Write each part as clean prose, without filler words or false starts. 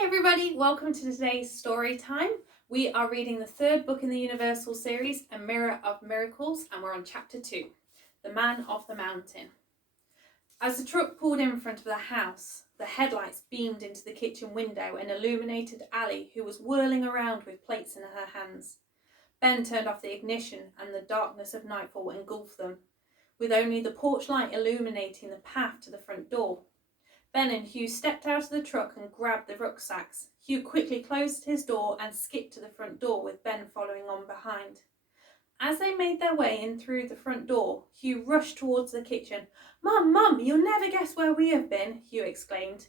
Hi everybody, welcome to today's story time. We are reading the third book in the Universal series, A Mirror of Miracles, and we're on chapter 2, The Man of the Mountain. As the truck pulled in front of the house, the headlights beamed into the kitchen window and illuminated Ali, who was whirling around with plates in her hands. Ben turned off the ignition and the darkness of nightfall engulfed them, with only the porch light illuminating the path to the front door. Ben and Hugh stepped out of the truck and grabbed the rucksacks. Hugh quickly closed his door and skipped to the front door, with Ben following on behind. As they made their way in through the front door, Hugh rushed towards the kitchen. Mum, you'll never guess where we have been," Hugh exclaimed.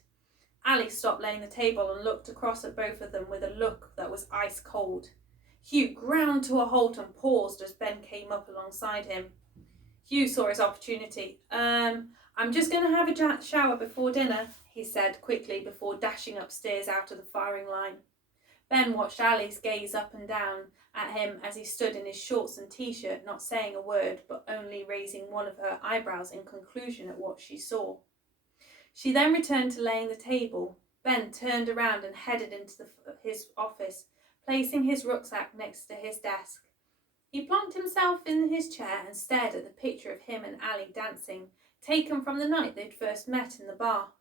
Ali stopped laying the table and looked across at both of them with a look that was ice cold. Hugh ground to a halt and paused as Ben came up alongside him. Hugh saw his opportunity. I'm just going to have a shower before dinner," he said quickly before dashing upstairs out of the firing line. Ben watched Ali's gaze up and down at him as he stood in his shorts and t-shirt, not saying a word, but only raising one of her eyebrows in conclusion at what she saw. She then returned to laying the table. Ben turned around and headed into his office, placing his rucksack next to his desk. He plonked himself in his chair and stared at the picture of him and Ali dancing, taken from the night they'd first met in the bar.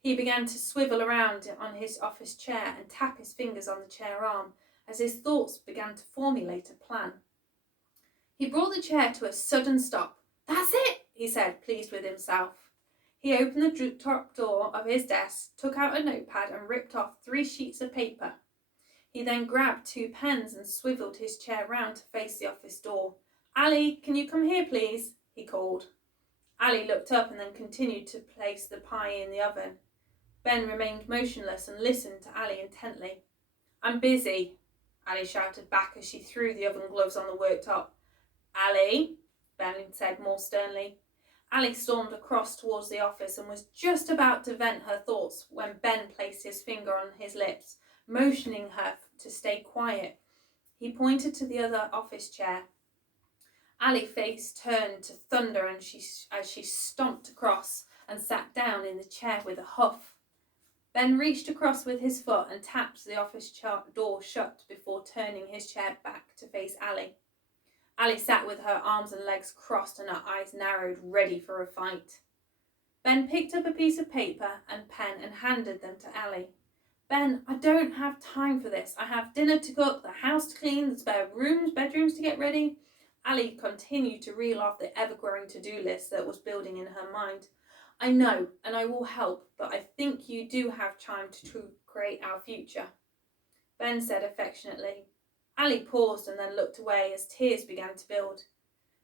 He began to swivel around on his office chair and tap his fingers on the chair arm as his thoughts began to formulate a plan. He brought the chair to a sudden stop. "That's it," he said, pleased with himself. He opened the top drawer of his desk, took out a notepad and ripped off 3 sheets of paper. He then grabbed 2 pens and swiveled his chair round to face the office door. "Ali, can you come here, please?" he called. Ali looked up and then continued to place the pie in the oven. Ben remained motionless and listened to Ali intently. "I'm busy," Ali shouted back as she threw the oven gloves on the worktop. "Ali," Ben said more sternly. Ali stormed across towards the office and was just about to vent her thoughts when Ben placed his finger on his lips, motioning her to stay quiet. He pointed to the other office chair. Ali's face turned to thunder as she stomped across and sat down in the chair with a huff. Ben reached across with his foot and tapped the office door shut before turning his chair back to face Ali. Ali sat with her arms and legs crossed and her eyes narrowed, ready for a fight. Ben picked up a piece of paper and pen and handed them to Ali. "Ben, I don't have time for this. I have dinner to cook, the house to clean, the spare bedrooms to get ready." Ali continued to reel off the ever-growing to-do list that was building in her mind. "I know, and I will help, but I think you do have time to create our future," Ben said affectionately. Ali paused and then looked away as tears began to build.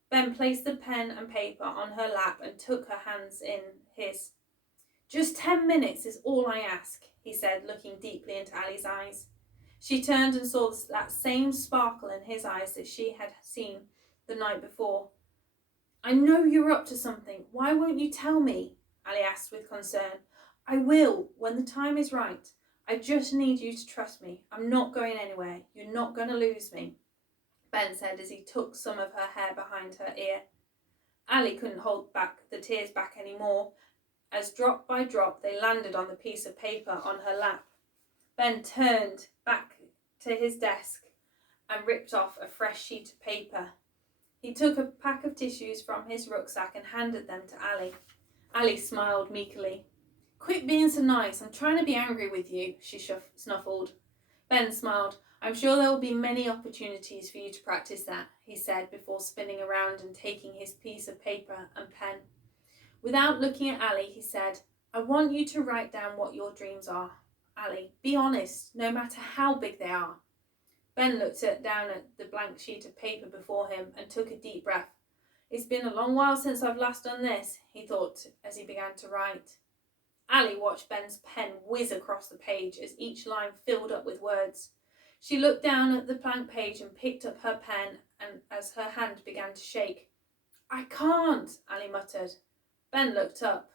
Ben placed the pen and paper on her lap and took her hands in his. "Just 10 minutes is all I ask," he said, looking deeply into Ali's eyes. She turned and saw that same sparkle in his eyes that she had seen the night before. "I know you're up to something. Why won't you tell me?" Ali asked with concern. "I will, when the time is right. I just need you to trust me. I'm not going anywhere. You're not going to lose me," Ben said as he took some of her hair behind her ear. Ali couldn't hold back the tears back anymore, as drop by drop they landed on the piece of paper on her lap. Ben turned back to his desk and ripped off a fresh sheet of paper. He took a pack of tissues from his rucksack and handed them to Ali. Ali smiled meekly. "Quit being so nice. I'm trying to be angry with you," she snuffled. Ben smiled. "I'm sure there will be many opportunities for you to practice that," he said before spinning around and taking his piece of paper and pen. Without looking at Ali, he said, "I want you to write down what your dreams are. Ali, be honest, no matter how big they are." Ben looked down at the blank sheet of paper before him and took a deep breath. "It's been a long while since I've last done this," he thought as he began to write. Ali watched Ben's pen whiz across the page as each line filled up with words. She looked down at the blank page and picked up her pen and as her hand began to shake. "I can't," Ali muttered. Ben looked up.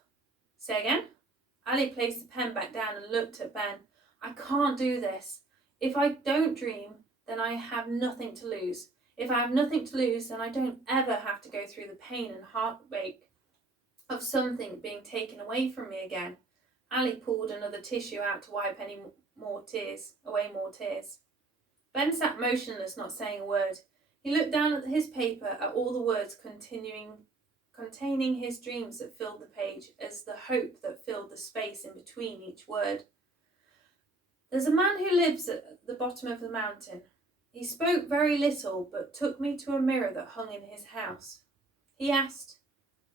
"Say again?" Ali placed the pen back down and looked at Ben. "I can't do this. If I don't dream, then I have nothing to lose. If I have nothing to lose, then I don't ever have to go through the pain and heartbreak of something being taken away from me again. Ali pulled another tissue out to wipe away more tears. Ben sat motionless, not saying a word. He looked down at his paper, at all the words containing his dreams that filled the page, as the hope that filled the space in between each word. There's a man who lives at the bottom of the mountain. He spoke very little, but took me to a mirror that hung in his house. He asked,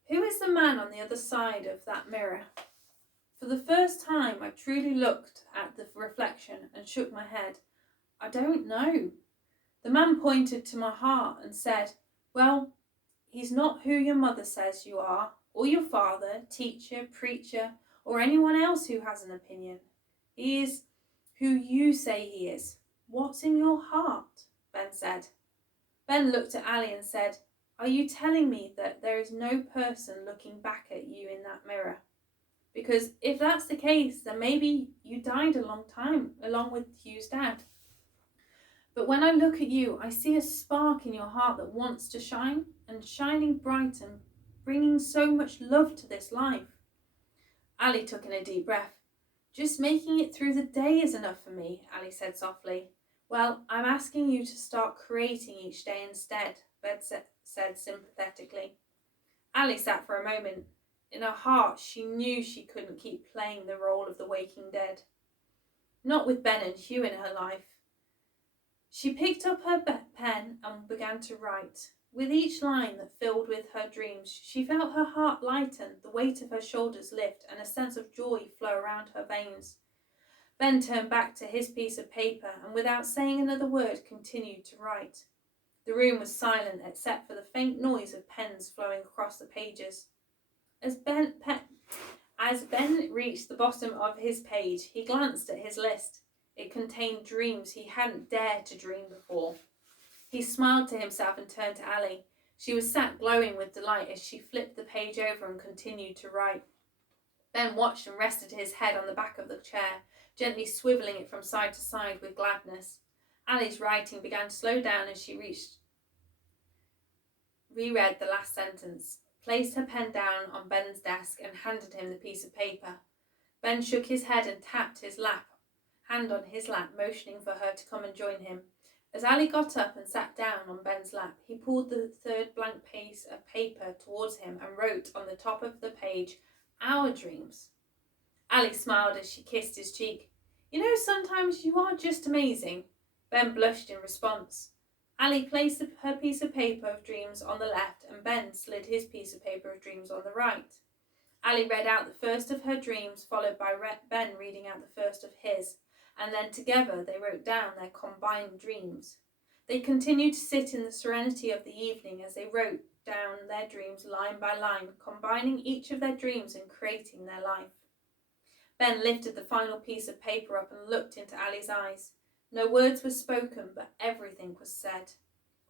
"Who is the man on the other side of that mirror?" For the first time, I truly looked at the reflection and shook my head. "I don't know." The man pointed to my heart and said, "Well, he's not who your mother says you are, or your father, teacher, preacher, or anyone else who has an opinion. He is who you say he is. What's in your heart?" Ben said. Ben looked at Ali and said, "Are you telling me that there is no person looking back at you in that mirror? Because if that's the case, then maybe you died a long time, along with Hugh's dad. But when I look at you, I see a spark in your heart that wants to shine, and shining bright and bringing so much love to this life." Ali took in a deep breath. "Just making it through the day is enough for me," Ali said softly. "Well, I'm asking you to start creating each day instead," Ben said sympathetically. Ali sat for a moment. In her heart, she knew she couldn't keep playing the role of the waking dead. Not with Ben and Hugh in her life. She picked up her pen and began to write. With each line that filled with her dreams, she felt her heart lighten, the weight of her shoulders lift, and a sense of joy flow around her veins. Ben turned back to his piece of paper and, without saying another word, continued to write. The room was silent except for the faint noise of pens flowing across the pages. As Ben reached the bottom of his page, he glanced at his list. It contained dreams he hadn't dared to dream before. He smiled to himself and turned to Ali. She was sat glowing with delight as she flipped the page over and continued to write. Ben watched and rested his head on the back of the chair, gently swivelling it from side to side with gladness. Ali's writing began to slow down as she reread the last sentence, placed her pen down on Ben's desk and handed him the piece of paper. Ben shook his head and tapped his hand on his lap, motioning for her to come and join him. As Ali got up and sat down on Ben's lap, he pulled the third blank piece of paper towards him and wrote on the top of the page, "Our dreams." Ali smiled as she kissed his cheek. "You know, sometimes you are just amazing." Ben blushed in response. Ali placed her piece of paper of dreams on the left and Ben slid his piece of paper of dreams on the right. Ali read out the first of her dreams, followed by Ben reading out the first of his, and then together they wrote down their combined dreams. They continued to sit in the serenity of the evening as they wrote down their dreams line by line, combining each of their dreams and creating their life. Ben lifted the final piece of paper up and looked into Ali's eyes. No words were spoken, but everything was said.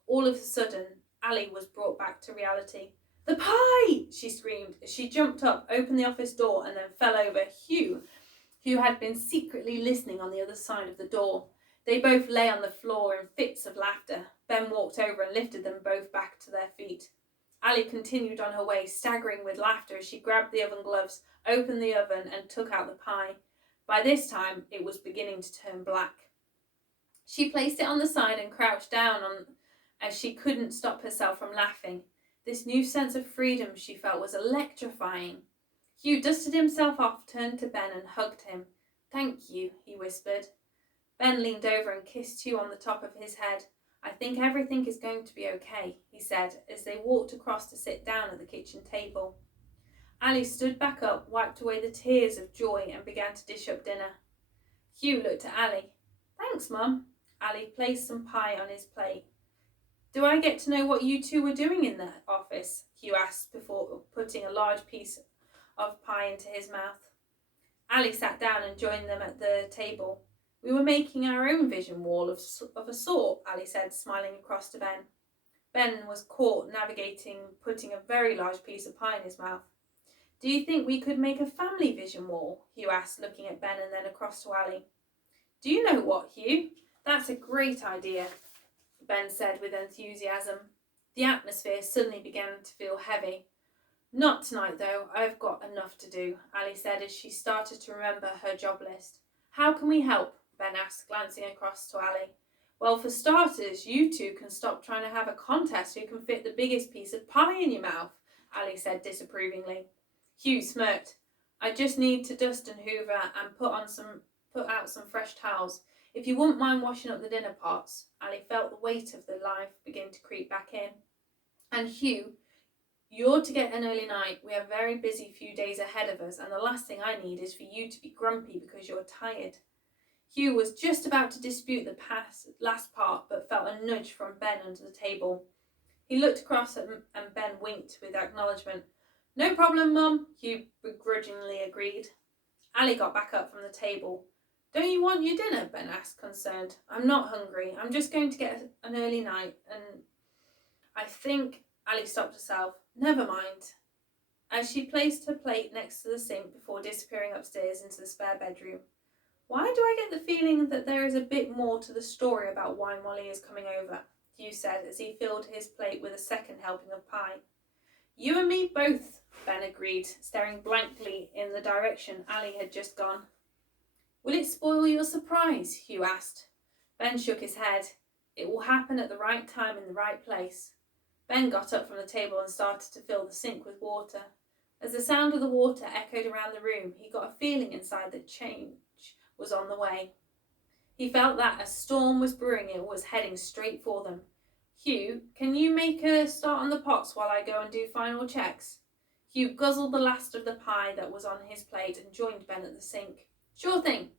All of a sudden, Ali was brought back to reality. "The pie!" she screamed as she jumped up, opened the office door, and then fell over Hugh, who had been secretly listening on the other side of the door. They both lay on the floor in fits of laughter. Ben walked over and lifted them both back to their feet. Ali continued on her way, staggering with laughter as she grabbed the oven gloves, opened the oven, and took out the pie. By this time, it was beginning to turn black. She placed it on the side and crouched down as she couldn't stop herself from laughing. This new sense of freedom she felt was electrifying. Hugh dusted himself off, turned to Ben and hugged him. "Thank you," he whispered. Ben leaned over and kissed Hugh on the top of his head. "I think everything is going to be okay," he said as they walked across to sit down at the kitchen table. Ali stood back up, wiped away the tears of joy and began to dish up dinner. Hugh looked at Ali. "Thanks, Mum." Ali placed some pie on his plate. "Do I get to know what you two were doing in the office?" Hugh asked before putting a large piece of pie into his mouth. Ali sat down and joined them at the table. "We were making our own vision wall of a sort," Ali said, smiling across to Ben. Ben was caught navigating putting a very large piece of pie in his mouth. "Do you think we could make a family vision wall?" Hugh asked, looking at Ben and then across to Ali. "Do you know what, Hugh? That's a great idea," Ben said with enthusiasm. The atmosphere suddenly began to feel heavy. Not tonight, though. I've got enough to do, Ali said as she started to remember her job list. How can we help? Ben asked, glancing across to Ali. Well, for starters, you two can stop trying to have a contest who can fit the biggest piece of pie in your mouth, Ali said disapprovingly. Hugh smirked. I just need to dust and hoover and put out some fresh towels. If you wouldn't mind washing up the dinner pots. Ali felt the weight of the life begin to creep back in. And Hugh, you're to get an early night. We have a very busy few days ahead of us, and the last thing I need is for you to be grumpy because you're tired. Hugh was just about to dispute the last part, but felt a nudge from Ben under the table. He looked across at him, and Ben winked with acknowledgement. No problem, Mum, Hugh begrudgingly agreed. Ali got back up from the table. Don't you want your dinner? Ben asked, concerned. I'm not hungry. I'm just going to get an early night, and I think... Ali stopped herself. Never mind. As she placed her plate next to the sink before disappearing upstairs into the spare bedroom. Why do I get the feeling that there is a bit more to the story about why Molly is coming over? Hugh said as he filled his plate with a second helping of pie. You and me both, Ben agreed, staring blankly in the direction Ali had just gone. Will it spoil your surprise? Hugh asked. Ben shook his head. It will happen at the right time in the right place. Ben got up from the table and started to fill the sink with water. As the sound of the water echoed around the room, he got a feeling inside that change was on the way. He felt that a storm was brewing and was heading straight for them. Hugh, can you make a start on the pots while I go and do final checks? Hugh guzzled the last of the pie that was on his plate and joined Ben at the sink. Sure thing,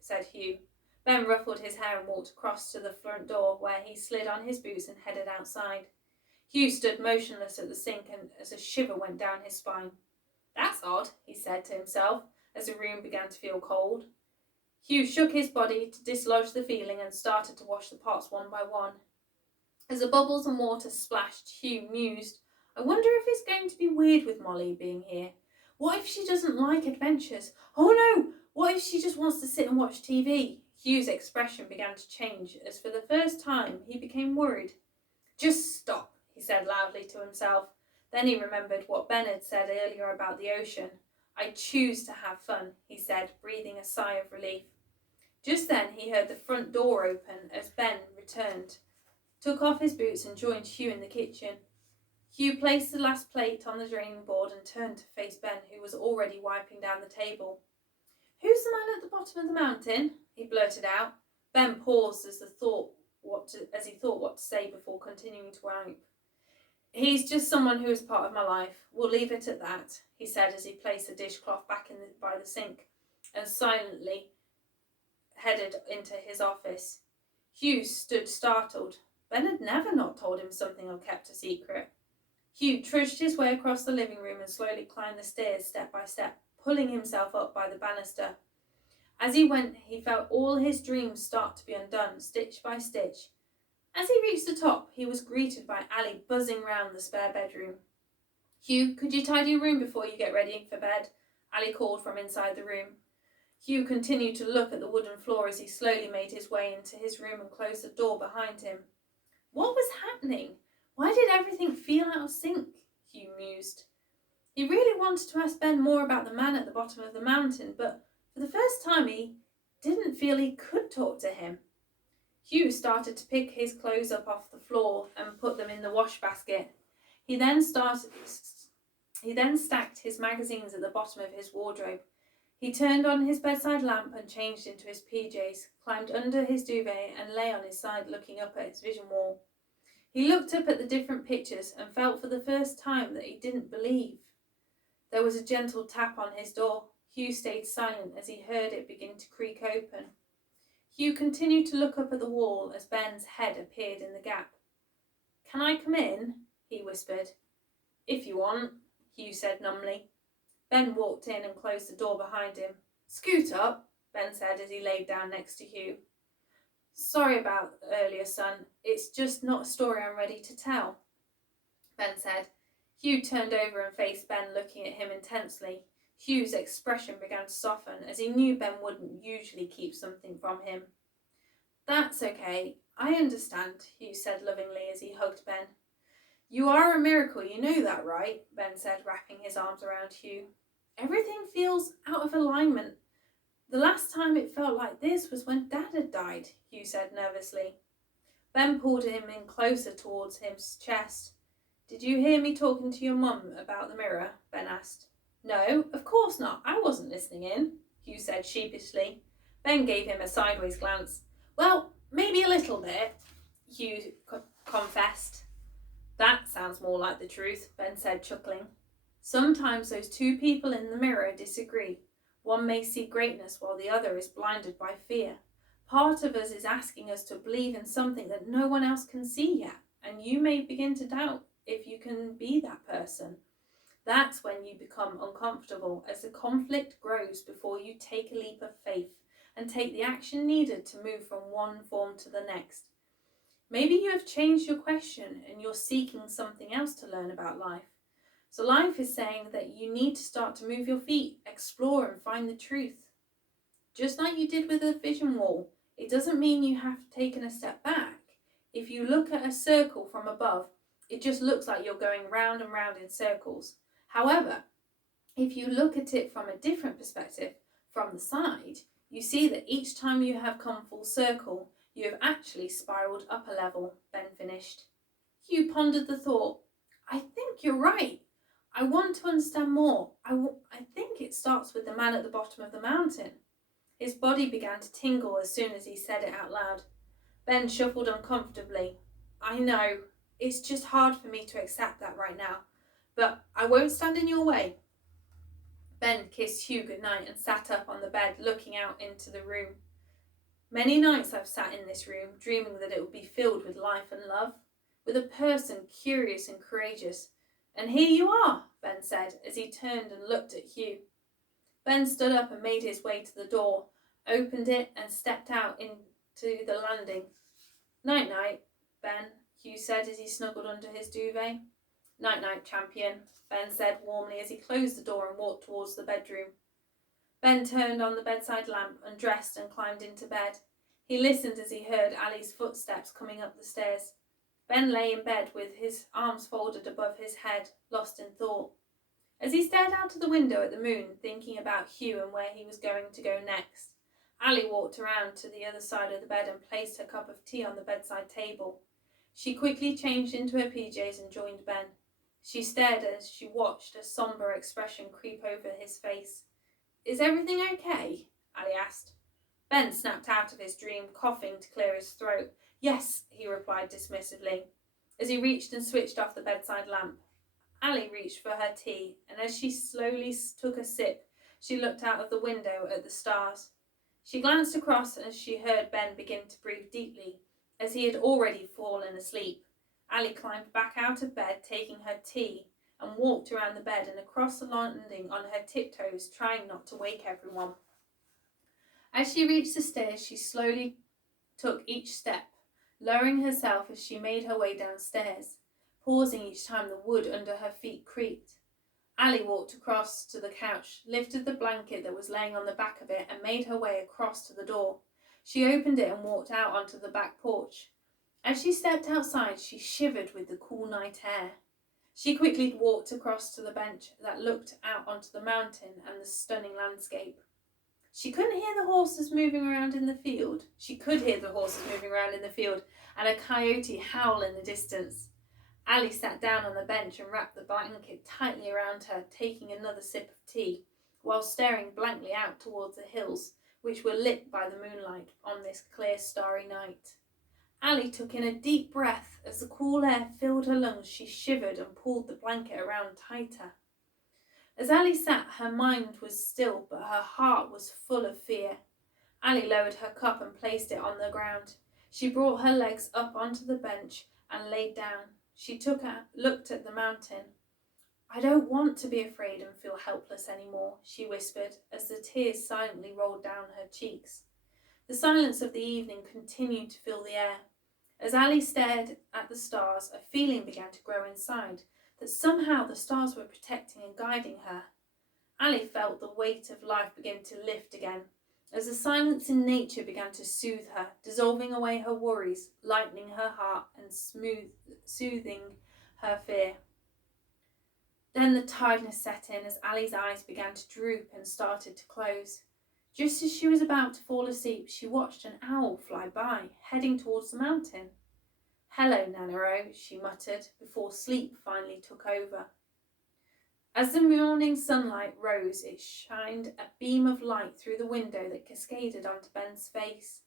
said Hugh. Ben ruffled his hair and walked across to the front door, where he slid on his boots and headed outside. Hugh stood motionless at the sink and as a shiver went down his spine. That's odd, he said to himself as the room began to feel cold. Hugh shook his body to dislodge the feeling and started to wash the pots one by one. As the bubbles and water splashed, Hugh mused, I wonder if it's going to be weird with Molly being here. What if she doesn't like adventures? Oh no! What if she just wants to sit and watch TV? Hugh's expression began to change as for the first time he became worried. Just stop, he said loudly to himself. Then he remembered what Ben had said earlier about the ocean. I choose to have fun, he said, breathing a sigh of relief. Just then he heard the front door open as Ben returned, took off his boots and joined Hugh in the kitchen. Hugh placed the last plate on the draining board and turned to face Ben, who was already wiping down the table. Who's the man at the bottom of the mountain? He blurted out. Ben paused as he thought what to say before continuing to wipe. He's just someone who is part of my life. We'll leave it at that, he said as he placed the dishcloth back by the sink and silently headed into his office. Hugh stood startled. Ben had never not told him something or kept a secret. Hugh trudged his way across the living room and slowly climbed the stairs step by step, pulling himself up by the banister. As he went, he felt all his dreams start to be undone, stitch by stitch. As he reached the top, he was greeted by Ali buzzing round the spare bedroom. Hugh, could you tidy your room before you get ready for bed? Ali called from inside the room. Hugh continued to look at the wooden floor as he slowly made his way into his room and closed the door behind him. What was happening? Why did everything feel out of sync? Hugh mused. He really wanted to ask Ben more about the man at the bottom of the mountain, but for the first time he didn't feel he could talk to him. Hugh started to pick his clothes up off the floor and put them in the wash basket. He then stacked his magazines at the bottom of his wardrobe. He turned on his bedside lamp and changed into his PJs, climbed under his duvet and lay on his side looking up at his vision wall. He looked up at the different pictures and felt for the first time that he didn't believe. There was a gentle tap on his door. Hugh stayed silent as he heard it begin to creak open. Hugh continued to look up at the wall as Ben's head appeared in the gap. Can I come in? He whispered. If you want, Hugh said numbly. Ben walked in and closed the door behind him. Scoot up, Ben said as he laid down next to Hugh. Sorry about earlier, son. It's just not a story I'm ready to tell, Ben said. Hugh turned over and faced Ben, looking at him intensely. Hugh's expression began to soften as he knew Ben wouldn't usually keep something from him. That's okay. I understand, Hugh said lovingly as he hugged Ben. You are a miracle, you know that, right? Ben said, wrapping his arms around Hugh. Everything feels out of alignment. The last time it felt like this was when Dad had died, Hugh said nervously. Ben pulled him in closer towards his chest. Did you hear me talking to your mum about the mirror? Ben asked. No, of course not. I wasn't listening in, Hugh said sheepishly. Ben gave him a sideways glance. Well, maybe a little bit, Hugh confessed. That sounds more like the truth, Ben said, chuckling. Sometimes those two people in the mirror disagree. One may see greatness while the other is blinded by fear. Part of us is asking us to believe in something that no one else can see yet, and you may begin to doubt if you can be that person. That's when you become uncomfortable, as the conflict grows before you take a leap of faith and take the action needed to move from one form to the next. Maybe you have changed your question and you're seeking something else to learn about life. So life is saying that you need to start to move your feet, explore and find the truth. Just like you did with the vision wall, it doesn't mean you have taken a step back. If you look at a circle from above, it just looks like you're going round and round in circles. However, if you look at it from a different perspective, from the side, you see that each time you have come full circle, you have actually spiraled up a level, Ben finished. Hugh pondered the thought. I think you're right. I want to understand more. I think it starts with the man at the bottom of the mountain. His body began to tingle as soon as he said it out loud. Ben shuffled uncomfortably. I know. It's just hard for me to accept that right now. But I won't stand in your way. Ben kissed Hugh goodnight and sat up on the bed, looking out into the room. Many nights I've sat in this room, dreaming that it would be filled with life and love, with a person curious and courageous. And here you are, Ben said, as he turned and looked at Hugh. Ben stood up and made his way to the door, opened it and stepped out into the landing. Night-night, Ben, Hugh said as he snuggled under his duvet. Night-night, champion, Ben said warmly as he closed the door and walked towards the bedroom. Ben turned on the bedside lamp, undressed and climbed into bed. He listened as he heard Ali's footsteps coming up the stairs. Ben lay in bed with his arms folded above his head, lost in thought. As he stared out of the window at the moon, thinking about Hugh and where he was going to go next, Ali walked around to the other side of the bed and placed her cup of tea on the bedside table. She quickly changed into her PJs and joined Ben. She stared as she watched a sombre expression creep over his face. Is everything okay? Ali asked. Ben snapped out of his dream, coughing to clear his throat. Yes, he replied dismissively, as he reached and switched off the bedside lamp. Ali reached for her tea, and as she slowly took a sip, she looked out of the window at the stars. She glanced across as she heard Ben begin to breathe deeply, as he had already fallen asleep. Ali climbed back out of bed, taking her tea, and walked around the bed and across the landing on her tiptoes, trying not to wake everyone. As she reached the stairs, she slowly took each step, lowering herself as she made her way downstairs, pausing each time the wood under her feet creaked. Ali walked across to the couch, lifted the blanket that was laying on the back of it, and made her way across to the door. She opened it and walked out onto the back porch. As she stepped outside, she shivered with the cool night air. She quickly walked across to the bench that looked out onto the mountain and the stunning landscape. She couldn't hear the horses moving around in the field. She could hear the horses moving around in the field and a coyote howl in the distance. Ali sat down on the bench and wrapped the blanket tightly around her, taking another sip of tea, while staring blankly out towards the hills, which were lit by the moonlight on this clear, starry night. Ali took in a deep breath. As the cool air filled her lungs, she shivered and pulled the blanket around tighter. As Ali sat, her mind was still, but her heart was full of fear. Ali lowered her cup and placed it on the ground. She brought her legs up onto the bench and laid down. She looked at the mountain. I don't want to be afraid and feel helpless anymore, she whispered, as the tears silently rolled down her cheeks. The silence of the evening continued to fill the air. As Ali stared at the stars, a feeling began to grow inside, that somehow the stars were protecting and guiding her. Ali felt the weight of life begin to lift again, as the silence in nature began to soothe her, dissolving away her worries, lightening her heart and soothing her fear. Then the tiredness set in as Ali's eyes began to droop and started to close. Just as she was about to fall asleep, she watched an owl fly by, heading towards the mountain. "Hello, Nanero," she muttered, before sleep finally took over. As the morning sunlight rose, it shined a beam of light through the window that cascaded onto Ben's face.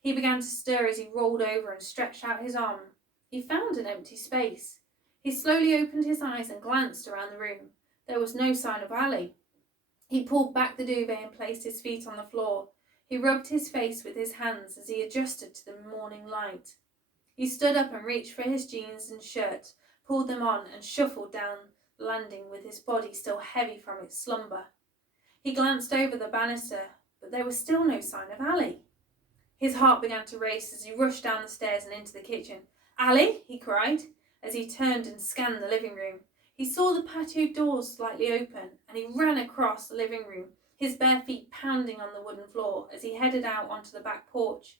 He began to stir as he rolled over and stretched out his arm. He found an empty space. He slowly opened his eyes and glanced around the room. There was no sign of Ali. He pulled back the duvet and placed his feet on the floor. He rubbed his face with his hands as he adjusted to the morning light. He stood up and reached for his jeans and shirt, pulled them on and shuffled down the landing with his body still heavy from its slumber. He glanced over the banister, but there was still no sign of Ali. His heart began to race as he rushed down the stairs and into the kitchen. "Ali!" he cried, as he turned and scanned the living room. He saw the patio doors slightly open, and he ran across the living room, his bare feet pounding on the wooden floor as he headed out onto the back porch.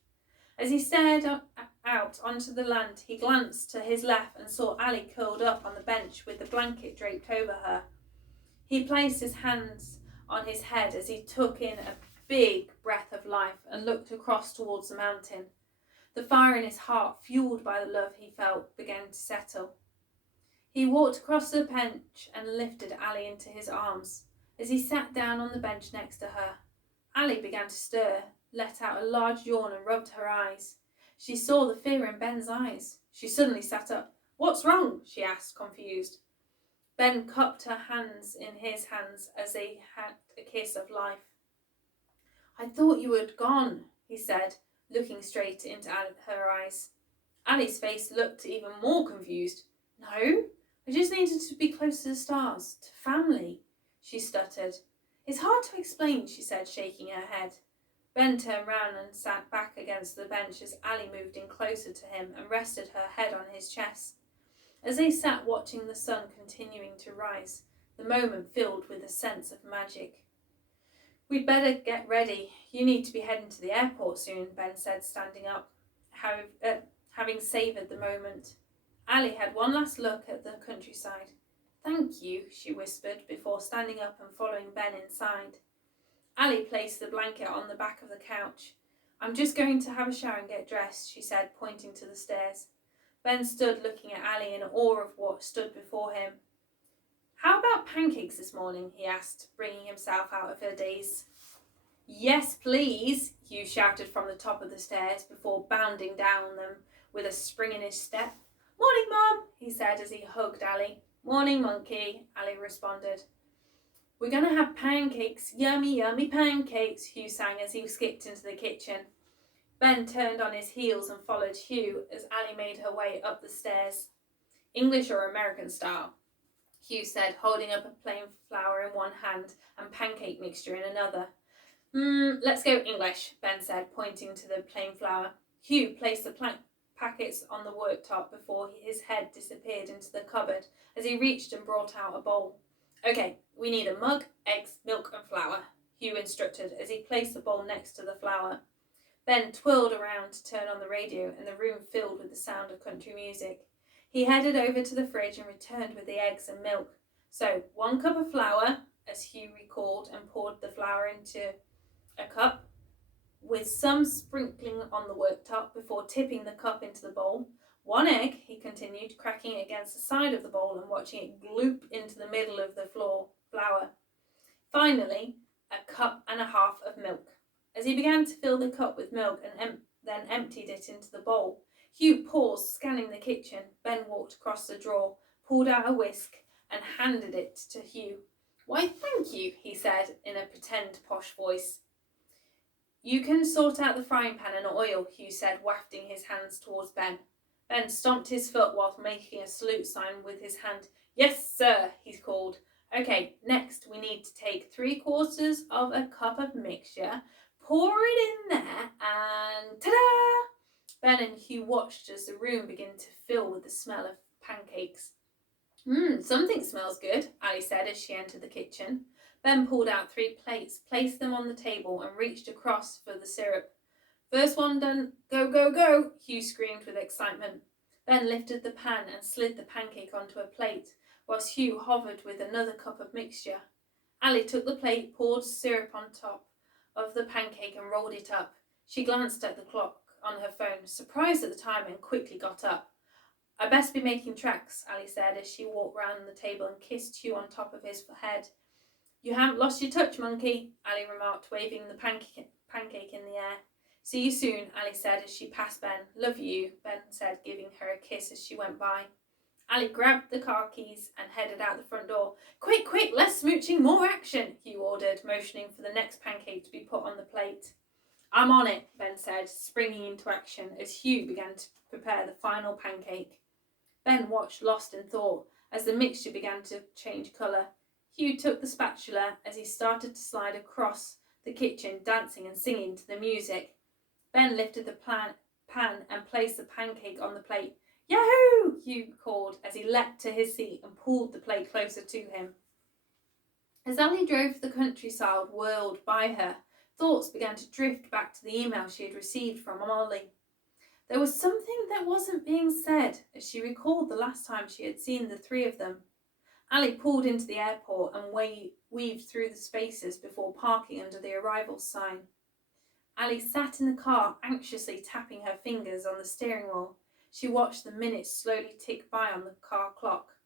As he stared out onto the land, he glanced to his left and saw Ali curled up on the bench with the blanket draped over her. He placed his hands on his head as he took in a big breath of life and looked across towards the mountain. The fire in his heart, fueled by the love he felt, began to settle. He walked across the bench and lifted Ali into his arms. As he sat down on the bench next to her, Ali began to stir, let out a large yawn and rubbed her eyes. She saw the fear in Ben's eyes. She suddenly sat up. "What's wrong?" she asked, confused. Ben cupped her hands in his hands as they had a kiss of life. "I thought you had gone," he said, looking straight into her eyes. Ali's face looked even more confused. "No, I just needed to be close to the stars, to family," she stuttered. "It's hard to explain," she said, shaking her head. Ben turned round and sat back against the bench as Ali moved in closer to him and rested her head on his chest. As they sat watching the sun continuing to rise, the moment filled with a sense of magic. "We'd better get ready. You need to be heading to the airport soon," Ben said, standing up, having savoured the moment. Ali had one last look at the countryside. "Thank you," she whispered before standing up and following Ben inside. Ali placed the blanket on the back of the couch. "I'm just going to have a shower and get dressed," she said, pointing to the stairs. Ben stood looking at Ali in awe of what stood before him. "How about pancakes this morning?" he asked, bringing himself out of her daze. "Yes, please," Hugh shouted from the top of the stairs before bounding down them with a spring in his step. "Morning, Mum," he said as he hugged Ali. "Morning, monkey," Ali responded. "We're going to have pancakes, yummy, yummy pancakes," Hugh sang as he skipped into the kitchen. Ben turned on his heels and followed Hugh as Ali made her way up the stairs. "English or American style?" Hugh said, holding up a plain flour in one hand and pancake mixture in another. Let's go English," Ben said, pointing to the plain flour. Hugh placed the packets on the worktop before his head disappeared into the cupboard as he reached and brought out a bowl. "Okay, we need a mug, eggs, milk and flour," Hugh instructed as he placed the bowl next to the flour. Ben twirled around to turn on the radio and the room filled with the sound of country music. He headed over to the fridge and returned with the eggs and milk. "So, 1 cup of flour," as Hugh recalled, and poured the flour into a cup, with some sprinkling on the worktop before tipping the cup into the bowl. "1 egg," he continued, cracking it against the side of the bowl and watching it gloop into the middle of the flour. Finally, 1.5 cups of milk. As he began to fill the cup with milk and then emptied it into the bowl, Hugh paused, scanning the kitchen. Ben walked across the drawer, pulled out a whisk, and handed it to Hugh. "Why, thank you," he said in a pretend posh voice. "You can sort out the frying pan and oil," Hugh said, wafting his hands towards Ben. Ben stomped his foot whilst making a salute sign with his hand. "Yes, sir," he called. "Okay, next we need to take 3/4 of a cup of mixture, pour it in there, and ta-da!" Ben and Hugh watched as the room began to fill with the smell of pancakes. Something smells good," Ali said as she entered the kitchen. Ben pulled out 3 plates, placed them on the table, and reached across for the syrup. "First one done, go, go, go," Hugh screamed with excitement. Ben lifted the pan and slid the pancake onto a plate, whilst Hugh hovered with another cup of mixture. Ali took the plate, poured syrup on top of the pancake and rolled it up. She glanced at the clock on her phone, surprised at the time, and quickly got up. "I best be making tracks," Ali said as she walked round the table and kissed Hugh on top of his head. "You haven't lost your touch, monkey," Ali remarked, waving the pancake in the air. "See you soon," Ali said as she passed Ben. "Love you," Ben said, giving her a kiss as she went by. Ali grabbed the car keys and headed out the front door. "Quick, quick, less smooching, more action," Hugh ordered, motioning for the next pancake to be put on the plate. "I'm on it," Ben said, springing into action as Hugh began to prepare the final pancake. Ben watched, lost in thought, as the mixture began to change colour. Hugh took the spatula as he started to slide across the kitchen, dancing and singing to the music. Ben lifted the pan and placed the pancake on the plate. "Yahoo!" Hugh called as he leapt to his seat and pulled the plate closer to him. As Ali drove the countryside whirled by her, thoughts began to drift back to the email she had received from Molly. There was something that wasn't being said as she recalled the last time she had seen the three of them. Ali pulled into the airport and weaved through the spaces before parking under the arrival sign. Ali sat in the car, anxiously tapping her fingers on the steering wheel. She watched the minutes slowly tick by on the car clock.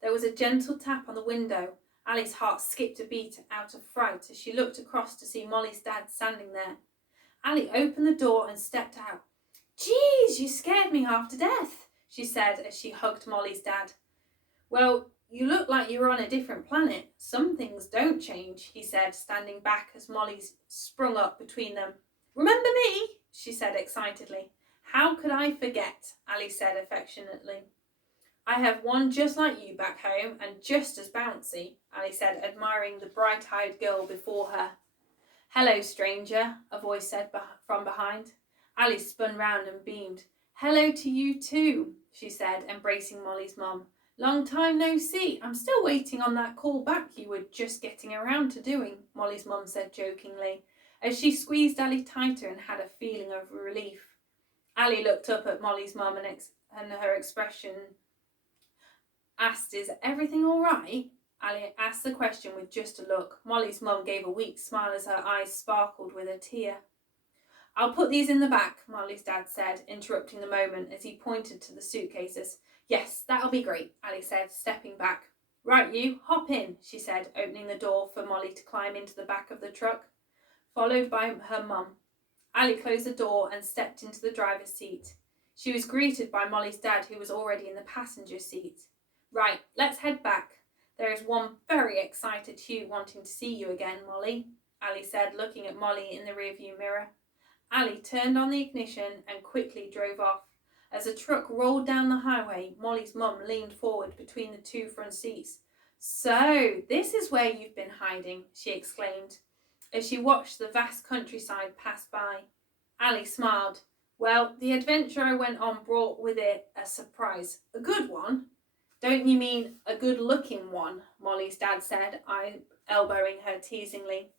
There was a gentle tap on the window. Ali's heart skipped a beat out of fright as she looked across to see Molly's dad standing there. Ali opened the door and stepped out. "Geez, you scared me half to death," she said as she hugged Molly's dad. "Well, you look like you were on a different planet. Some things don't change," he said, standing back as Molly sprung up between them. "Remember me?" she said excitedly. "How could I forget?" Ali said affectionately. "I have one just like you back home and just as bouncy," Ali said, admiring the bright-eyed girl before her. "Hello, stranger," a voice said from behind. Ali spun round and beamed. "Hello to you too," she said, embracing Molly's mum. "Long time no see. I'm still waiting on that call back you were just getting around to doing," Molly's mum said jokingly, as she squeezed Ali tighter and had a feeling of relief. Ali looked up at Molly's mum and her expression asked, "Is everything all right?" Ali asked the question with just a look. Molly's mum gave a weak smile as her eyes sparkled with a tear. "I'll put these in the back," Molly's dad said, interrupting the moment as he pointed to the suitcases. "Yes, that'll be great," Ali said, stepping back. "Right, you, hop in," she said, opening the door for Molly to climb into the back of the truck, followed by her mum. Ali closed the door and stepped into the driver's seat. She was greeted by Molly's dad, who was already in the passenger seat. "Right, let's head back. There is one very excited Hugh wanting to see you again, Molly," Ali said, looking at Molly in the rearview mirror. Ali turned on the ignition and quickly drove off. As the truck rolled down the highway, Molly's mum leaned forward between the two front seats. "So, this is where you've been hiding," she exclaimed, as she watched the vast countryside pass by. Ali smiled. "Well, the adventure I went on brought with it a surprise. A good one." "Don't you mean a good-looking one?" Molly's dad said, elbowing her teasingly.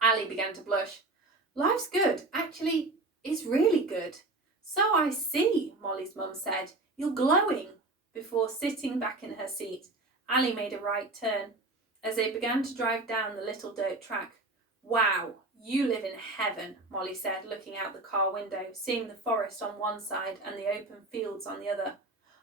Ali began to blush. "Life's good. Actually, it's really good." "So I see," Molly's mum said. "You're glowing." Before sitting back in her seat, Ali made a right turn. As they began to drive down the little dirt track, "Wow, you live in heaven," Molly said, looking out the car window, seeing the forest on one side and the open fields on the other.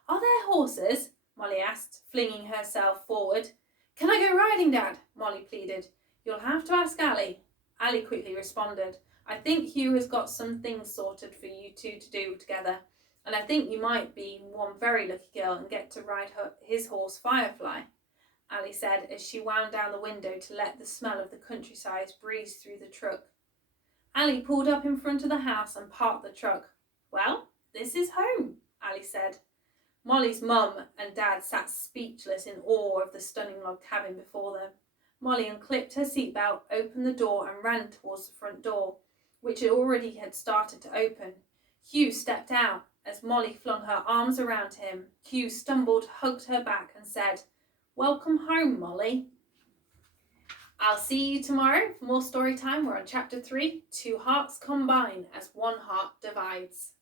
"Are there horses?" Molly asked, flinging herself forward. "Can I go riding, Dad?" Molly pleaded. "You'll have to ask Ali." Ali quickly responded. "I think Hugh has got some things sorted for you two to do together, and I think you might be one very lucky girl and get to ride his horse Firefly," Ali said as she wound down the window to let the smell of the countryside breeze through the truck. Ali pulled up in front of the house and parked the truck. "Well, this is home," Ali said. Molly's mum and dad sat speechless in awe of the stunning log cabin before them. Molly unclipped her seatbelt, opened the door and ran towards the front door, which it already had started to open. Hugh stepped out. As Molly flung her arms around him, Hugh stumbled, hugged her back and said, "Welcome home, Molly." I'll see you tomorrow for more story time. We're on chapter 3, Two Hearts Combine as One Heart Divides.